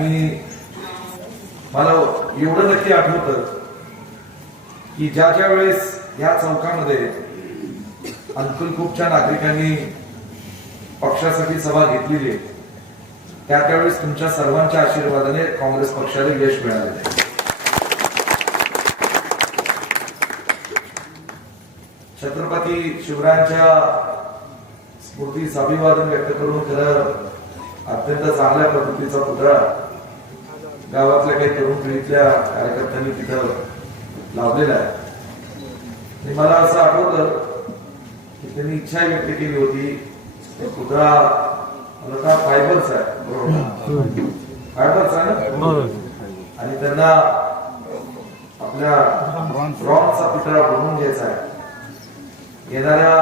आणि मला एवढं नक्की आठवतं की ज्या ज्या वेळेस या चौकामध्ये अंकलकोटच्या नागरिकांनी पक्षासाठी सभा घेतलेली त्यावेळेस तुमच्या सर्वांच्या आशीर्वादाने काँग्रेस पक्षाला यश मिळाले. छत्रपती शिवरायांच्या स्मृतीस अभिवादन व्यक्त करून खरं अत्यंत चांगल्या पद्धतीचा पुतळा गावातल्या काही तरुण पिढीतल्या कार्यकर्त्यांनी तिथं लावलेला आहे. आणि मला असं आठवतं की त्यांनी इच्छा व्यक्त केली होती पुतळा मला फायबरचा आहे, बरोबर फायबरचा आहे ना, आणि त्यांना आपल्या ब्रॉन्झचा पुतळा बनवून घ्यायचा आहे. येणाऱ्या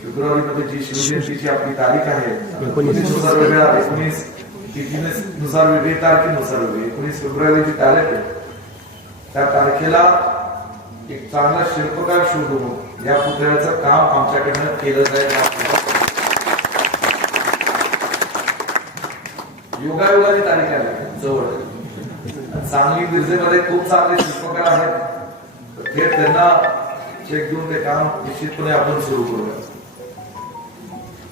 फेब्रुवारी मध्ये जी शिवजयंतीची आपली तारीख आहे 19 तिथीनुसार वेगळी तारखेनुसार वेगळी 19 फेब्रुवारीची तारीख आहे. त्या तारखेला एक चांगला शिल्पकार शोधून या पुतळ्याचं काम आमच्याकडनं केलं जाईल. योगायोगाची तारीख आहे जवळ. सांगली मिरजेमध्ये खूप चांगले शिल्पकार आहेत. थेट त्यांना चेक देऊन ते काम निश्चितपणे आपण सुरू करूया.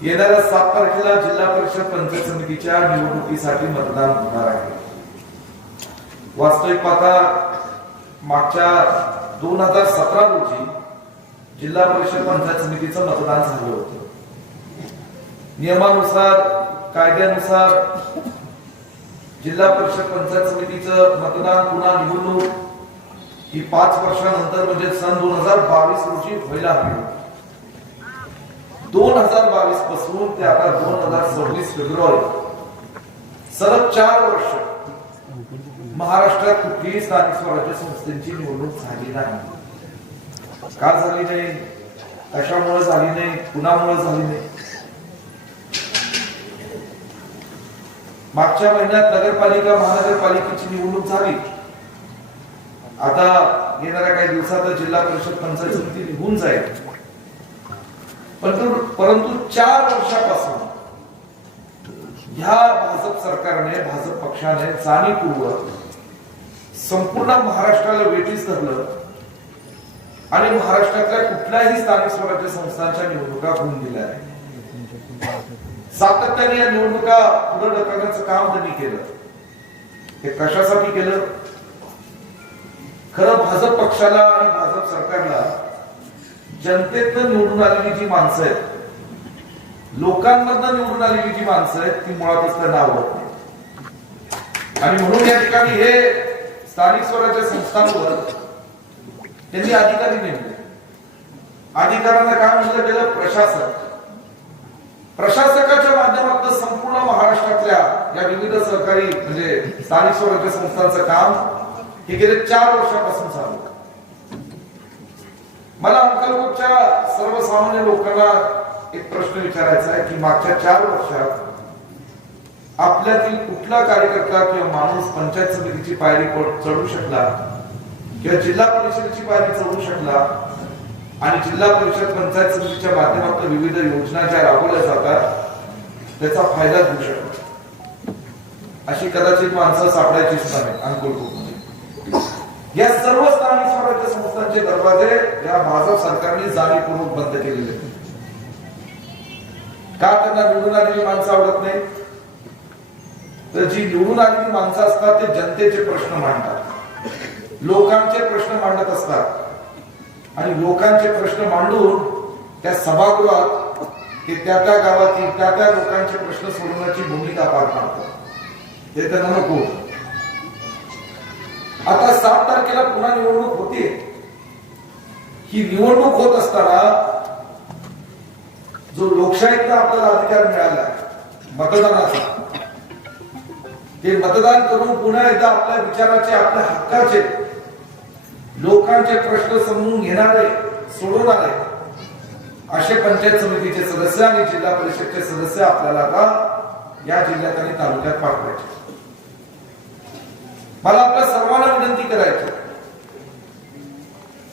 येणाऱ्या 7 तारखेला जिल्हा परिषद पंचायत समितीच्या निवडणुकीसाठी मतदान होणार आहे. वास्तविक पाहता मागच्या 2017 रोजी जिल्हा परिषद पंचायत समितीचं मतदान झालं होतं. नियमानुसार कायद्यानुसार जिल्हा परिषद पंचायत समितीचं मतदान पुन्हा निवडणूक ही 5 वर्षानंतर म्हणजे सन 2022 रोजी व्हायला हवी. 2022 पासून ते आता 2026 फेब्रुवारी सलग 4 वर्ष महाराष्ट्रात कुठलीही स्थानिक स्वराज्य संस्थेची निवडणूक झाली नाही. का झाली नाही, कशामुळे झाली नाही, कुणामुळे झाली नाही. मागच्या महिन्यात नगरपालिका महानगरपालिकेची निवडणूक झाली. आता येणाऱ्या काही दिवसात जिल्हा परिषद पंचायत समिती निघून जाईल. परंतु 4 वर्षापासून ह्या भाजप सरकारने भाजप पक्षाने जाणीवपूर्वक संपूर्ण महाराष्ट्राला वेठीस धरलं आणि महाराष्ट्रातल्या कुठल्याही स्थानिक स्वराज्य संस्थांच्या निवडणुका होऊन दिल्या आहेत. सातत्याने या निवडणुका पुढे ढकलण्याचं काम त्यांनी केलं. हे कशासाठी केलं? खरं भाजप पक्षाला आणि भाजप सरकारला जनतेतनं निवडून आलेली जी माणसं आहेत, लोकांमधनं निवडून आलेली जी माणसं आहेत ती मुळातच त्यांना आवडत नाही. आणि म्हणून या ठिकाणी हे स्थानिक स्वराज्य संस्थांवर त्यांनी अधिकारी नेमले. अधिकाऱ्यांना काय म्हटलं गेलं? प्रशासक. प्रशासकाच्या माध्यमातून संपूर्ण महाराष्ट्रातल्या या विविध सहकारी म्हणजे स्थानिक स्वराज्य संस्थांचं काम हे गेले 4 वर्षापासून चालू. मला अंकलकोटच्या सर्वसामान्य लोकांना एक प्रश्न विचारायचा आहे की मागच्या 4 वर्षात आपल्यातील कुठला कार्यकर्ता किंवा माणूस पंचायत समितीची पायरी चढू शकला किंवा जिल्हा परिषदेची पायरी चढू शकला आणि जिल्हा परिषद पंचायत समितीच्या माध्यमातून विविध योजना ज्या राबवल्या जातात त्याचा फायदा घेऊ शकतो? अशी कदाचित माणसं सापडायचीच नाही अंकलकोटमध्ये. या सर्व स्थानिक स्वराज्य संस्थांचे दरवाजे या भाजप सरकारने जाणीवपूर्वक बंद केलेले. का? त्यांना निवडून आलेली माणसं आवडत नाही. तर जी निवडून आलेली माणसं असतात ते जनतेचे प्रश्न मांडतात, लोकांचे प्रश्न मांडत असतात आणि लोकांचे प्रश्न मांडून त्या सभागृहात ते त्या गावातील त्या लोकांचे प्रश्न सोडवण्याची भूमिका पार पाडतात. ते त्यांना नको. आता 7 तारखेला पुन्हा निवडणूक होती. ही निवडणूक होत असताना जो लोकशाहीचा आपल्याला अधिकार मिळाला मतदानाचा, ते मतदान करून पुन्हा एकदा आपल्या विचाराचे आपल्या हक्काचे लोकांचे प्रश्न समजून घेणारे सोडवणारे असे पंचायत समितीचे सदस्य आणि जिल्हा परिषदचे सदस्य आपल्याला आता या जिल्ह्यात आणि तालुक्यात पाठवायचे. मला आपल्या सर्वांना विनंती करायची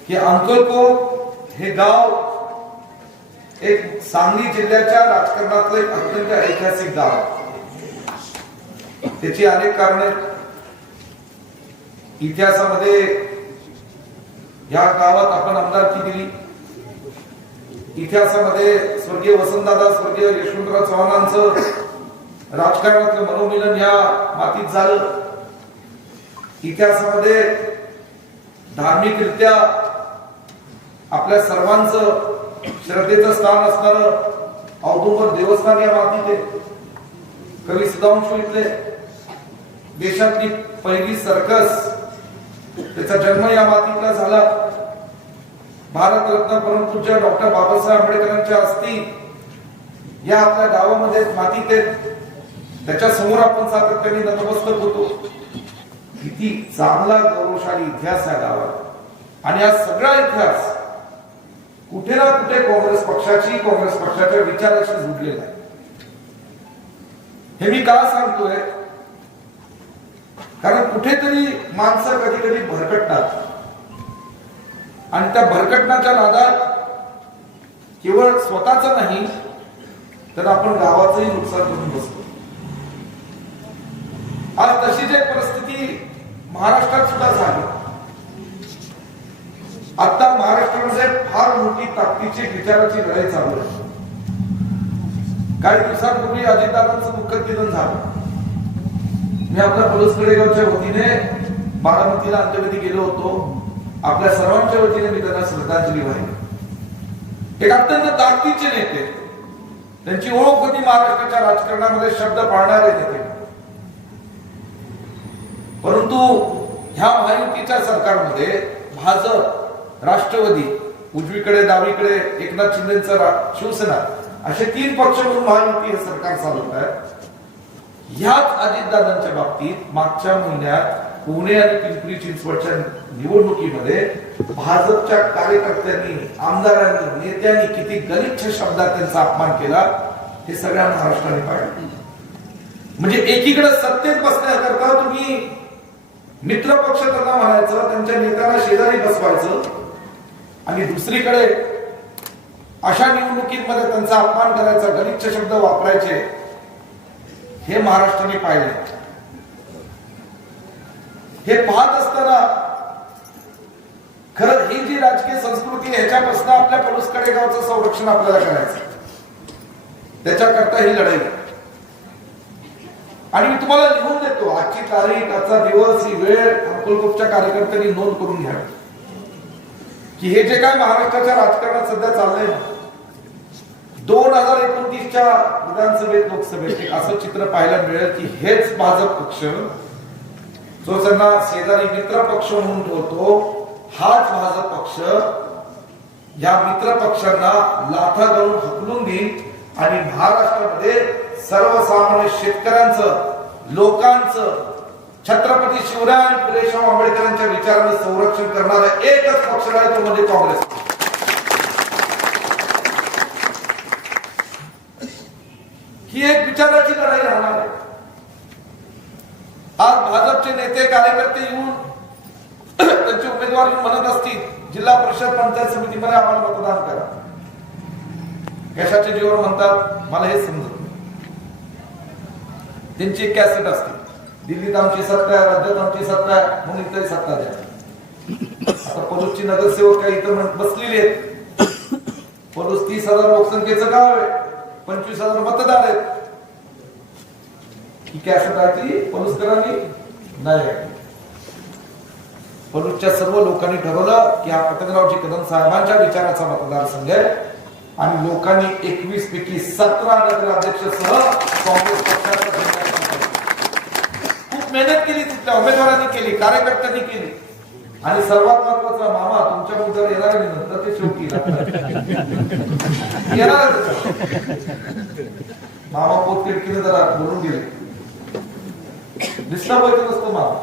की अंकलकोट हे गाव एक सांगली जिल्ह्याच्या राजकारणातलं एक अत्यंत ऐतिहासिक गाव. त्याची अनेक कारणे इतिहासामध्ये या गावात आपण आमदारकी दिली. इतिहासामध्ये स्वर्गीय वसंतदादा स्वर्गीय यशवंतराव चव्हाणांचं राजकारणातलं मनोमिलन या मातीत झालं. इतिहासामध्ये धार्मिकरित्या आपल्या सर्वांचं श्रद्धेचं स्थान असणारं औदुंबर देवस्थान या मातीत आहे. कवी सुधांशू इथले देशातली पहिली सर्कस त्याचा जन्म या मातीतला झाला. भारतरत्न परमपूज्य डॉक्टर बाबासाहेब आंबेडकरांच्या अस्थी या आपल्या गावामध्ये मातीत आहेत. त्याच्या समोर आपण सातत्याने नतमस्तक होतो. किती चांगला गौरवशाली इतिहास आहे गावात. आणि हा सगळा इतिहास कुठे ना कुठे काँग्रेस पक्षाच्या विचाराशी जुडलेला आहे. हे मी का सांगतोय, कारण कुठेतरी माणसं कधी कधी भरकटतात आणि त्या भरकटण्याच्या नादात केवळ स्वतःच नाही तर आपण गावाचंही नुकसान करून बसतो. आज तशीच एक परिस्थिती महाराष्ट्रात सुद्धा झाली. आता महाराष्ट्रामध्ये फार मोठी ताकदीची विचाराची लढाई चालू आहे. काही दिवसांपूर्वी अजितदादांचं दुःखद निधन झालं. मी आपल्या पलुसकडेगावच्या वतीने बारामतीला अंत्यविधी गेलो होतो. आपल्या सर्वांच्या वतीने मी त्यांना श्रद्धांजली वाहिली. एक अत्यंत ताकदीचे नेते, त्यांची ओळख होती महाराष्ट्राच्या राजकारणामध्ये शब्द पाळणारे नेते. परंतु ह्या महायुतीच्या सरकारमध्ये भाजप, राष्ट्रवादी, उजवीकडे डावीकडे एकनाथ शिंदेचं शिवसेना असे तीन पक्ष म्हणून महायुती हे सरकार चालवत आहे. ह्याच अजितदादांच्या बाबतीत मागच्या महिन्यात पुणे आणि पिंपरी चिंचवडच्या निवडणुकीमध्ये भाजपच्या कार्यकर्त्यांनी, आमदारांनी, नेत्यांनी किती गलिच्छ शब्दात त्यांचा अपमान केला हे सगळ्या महाराष्ट्राने पाहिलं. म्हणजे एकीकडे सत्तेत बसण्याकरता तुम्ही मित्र पक्ष त्यांना म्हणायचं, त्यांच्या नेत्यांना शेजारी बसवायचं आणि दुसरीकडे अशा निवडणुकीमध्ये त्यांचा अपमान करायचा, गलिच्छ शब्द वापरायचे, हे महाराष्ट्राने पाहिले. हे पाहत असताना खरं ही जी राजकीय संस्कृती ह्याच्यापासून आपल्या पलुसकडेगावचं संरक्षण आपल्याला करायचं, त्याच्याकरता ही लढाई. आणि मी तुम्हाला लिहून देतो आजची तारीख, आजचा दिवस, ही वेळ अक्कलकोटच्या कार्यकर्त्यांनी नोंद करून घ्यावी की हे जे काय महाराष्ट्राच्या राजकारणात सध्या चाललंय ना, 2029च्या विधानसभेत, लोकसभेत एक असं चित्र पाहायला मिळेल की हेच भाजप पक्ष जो त्यांना शेजारी मित्र पक्ष म्हणून ठेवतो, हाच भाजप पक्ष या मित्र पक्षांना लाथा घालून हकलून देईल आणि महाराष्ट्रामध्ये सर्वसामान्य शेतकऱ्यांचं, लोकांचं, छत्रपती शिवराय आणि फुले शाहू आंबेडकरांच्या विचारांचं संरक्षण करणारा एकच पक्ष आहे, तो म्हणजे काँग्रेस. ही एक विचाराची लढाई राहणार आहे. आज भाजपचे नेते, कार्यकर्ते येऊन त्यांचे उमेदवार येऊन म्हणत असतील जिल्हा परिषद, पंचायत समितीमध्ये आम्हाला मतदान करा. कशाचे जीवन म्हणतात मला हे समजत नाही. त्यांची एक कॅसेट असते, दिल्लीत आमची सत्ता आहे, राज्यात आमची सत्ता आहे, म्हणून इथं सत्ता द्या. आता पलूसची नगरसेवक काही इथं बसलेली आहेत. पलूस 30,000 लोकसंख्येचं गाव आहे, 25,000 मतदार आहेत. ही कॅसेट आहे पलुसकरांनी नाही. पलूसच्या सर्व लोकांनी ठरवलं की हा पतंगरावजी कदम साहेबांच्या विचाराचा मतदारसंघ आहे आणि लोकांनी 21 पैकी 17 नगराध्यक्षसह काँग्रेस पक्षाचा खूप मेहनत केली, तिथल्या उमेदवारांनी केली, कार्यकर्त्यांनी केली. आणि सर्वात महत्वाचा, मामा तुमच्या मुद्द्यावर येणार नाही नंतर ते शेवटी येणार. मामा पोट खिडकीने जरा बोलून गेले, डिस्टर्ब व्हायचं नसतं मामा,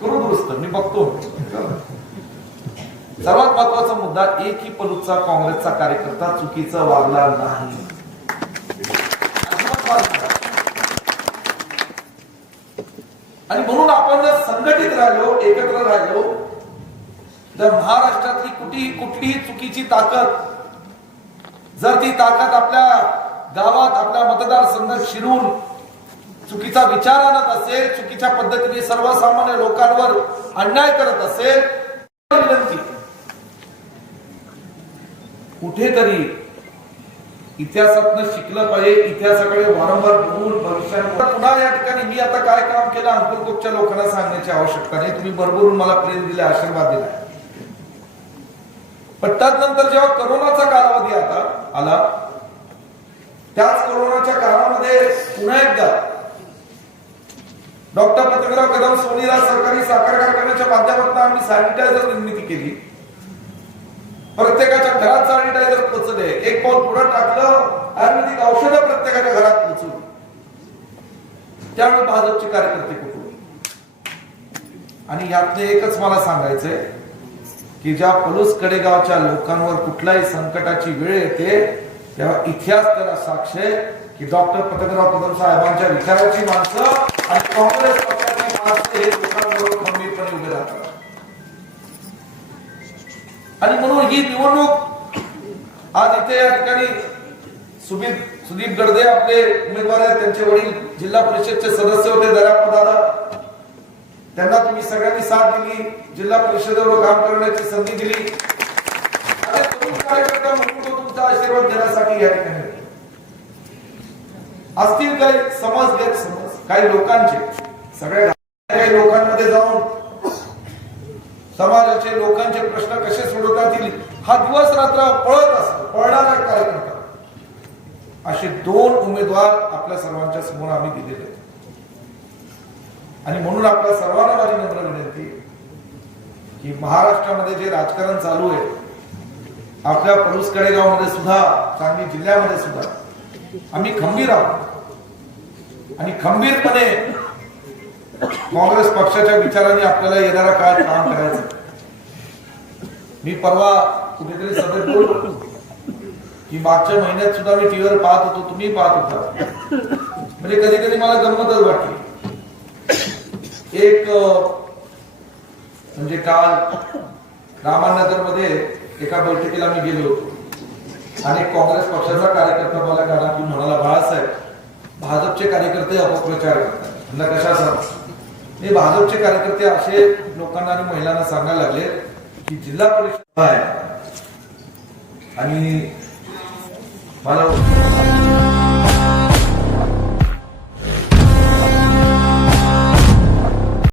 करू दुरुस्त, मी बघतो. सर्वात महत्वाचा मुद्दा, एकही पलूसचा काँग्रेसचा कार्यकर्ता चुकीचा वागला नाही. आणि म्हणून आपण जर संघटित राहिलो, एकत्र राहिलो, तर महाराष्ट्रातली कुठलीही चुकीची ताकद, जर ती ताकद आपल्या गावात, आपल्या मतदारसंघात शिरून चुकीचा विचार आणत असेल, चुकीच्या पद्धतीने सर्वसामान्य लोकांवर अन्याय करत असेल, विनंती कुठेतरी इतिहासातनं शिकलं पाहिजे. इतिहासाकडे वारंवार बघून भविष्यात पुन्हा या ठिकाणी मी आता काय काम केलं अंकुरकोटच्या लोकांना सांगण्याची आवश्यकता नाही. तुम्ही भरभरून मला प्रेम दिले, आशीर्वाद दिला. पण त्यानंतर जेव्हा करोनाचा कालावधी आता आला, त्याच करोनाच्या काळामध्ये पुन्हा एकदा डॉक्टर पतंगराव कदम सोनीरा सरकारी साखर कारखान्याच्या माध्यमातून आम्ही सॅनिटायझर निर्मिती केली. प्रत्येकाच्या घरात सॅनिटायझर पोहोचले. एक पाऊल पुढे टाकलं, आयुर्वेदिक औषधं प्रत्येकाच्या घरात पोहोचली. त्यावेळी भाजपचे कार्यकर्ते कुठून? आणि यातले एकच मला सांगायचंय की ज्या पलूस कडेगावच्या लोकांवर कुठल्याही संकटाची वेळ येते तेव्हा इतिहास त्याला साक्ष आहे की डॉक्टर पतंगराव कदम साहेबांच्या विचाराची माणसं आणि काँग्रेस पक्षाची माणसं हे लोकांबरोबर खंबीरपणे उभे राहतात. आणि म्हणून ही निवडणूक आज इथे या ठिकाणी सुदीप गडदे आपले उमेदवार आहेत. त्यांचे वडील जिल्हा परिषदचे सदस्य होते दर्याप्पा दादा. त्यांना तुम्ही सगळ्यांनी साथ दिली, जिल्हा परिषदेवर काम करण्याची संधी दिली. आणि तुम्ही कार्यकर्ता म्हणून तो तुमचा आशीर्वाद देण्यासाठी या ठिकाणी असतील काही समज गैरसमज काही लोकांचे. सगळ्या काही लोकांमध्ये जाऊन समाजाचे लोकांचे प्रश्न कसे सोडवता येतील हा दिवस रात्र पळत असतो, पळणारा कार्यकर्ता. असे 2 उमेदवार आपल्या सर्वांच्या समोर आम्ही दिलेले आहेत. आणि म्हणून आपल्या सर्वांना माझी नम्र विनंती की महाराष्ट्रामध्ये जे राजकारण चालू आहे, आपल्या पलूस कडेगावमध्ये सुद्धा, सांगली जिल्ह्यामध्ये सुद्धा आम्ही खंबीर आहोत. आणि खंबीरपणे काँग्रेस पक्षाच्या विचारांनी आपल्याला येणारा काळ काम करायचं. मी परवा कुठेतरी सभेत बोललो की मागच्या महिन्यात सुद्धा मी टीव्हीवर पाहत होतो, तुम्ही पाहत होता. म्हणजे कधी कधी मला गंमतच वाटली. एक म्हणजे काल रामानगर मध्ये एका बैठकीला मी गेलो होतो आणि काँग्रेस पक्षाचा कार्यकर्ता मला गाणं घेऊन म्हणाला, बाळासाहेब भाजपचे कार्यकर्ते अपप्रचार करतात. कशाचा? हे भाजपचे कार्यकर्ते असे लोकांना आणि महिलांना सांगायला लागले की जिल्हा परिषद आहे आणि मला